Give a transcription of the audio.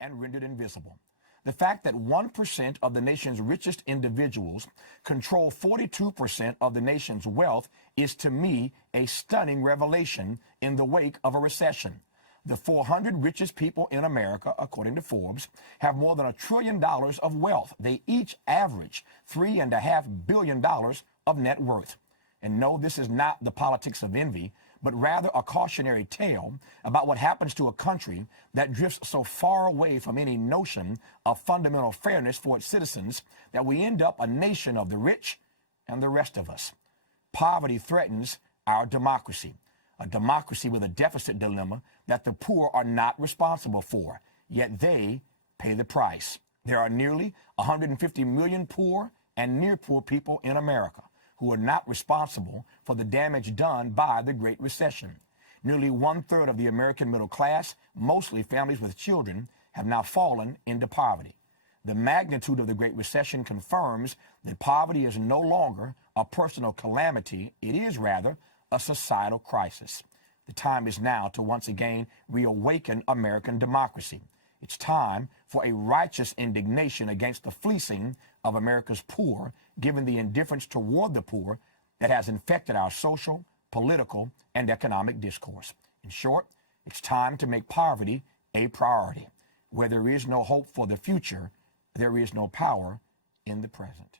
and rendered invisible. The fact that 1% of the nation's richest individuals control 42% of the nation's wealth is, to me, a stunning revelation in the wake of a recession. The 400 richest people in America, according to Forbes, have more than $1 trillion of wealth. They each average $3.5 billion of net worth. And no, this is not the politics of envy, but rather a cautionary tale about what happens to a country that drifts so far away from any notion of fundamental fairness for its citizens that we end up a nation of the rich and the rest of us. Poverty threatens our democracy, a democracy with a deficit dilemma that the poor are not responsible for, yet they pay the price. There are nearly 150 million poor and near poor people in America who are not responsible for the damage done by the Great Recession. Nearly 1/3 of the American middle class, mostly families with children, have now fallen into poverty. The magnitude of the Great Recession confirms that poverty is no longer a personal calamity. It is rather a societal crisis. The time is now to once again reawaken American democracy. It's time for a righteous indignation against the fleecing of America's poor, given the indifference toward the poor that has infected our social, political, and economic discourse. In short, it's time to make poverty a priority. Where there is no hope for the future, there is no power in the present.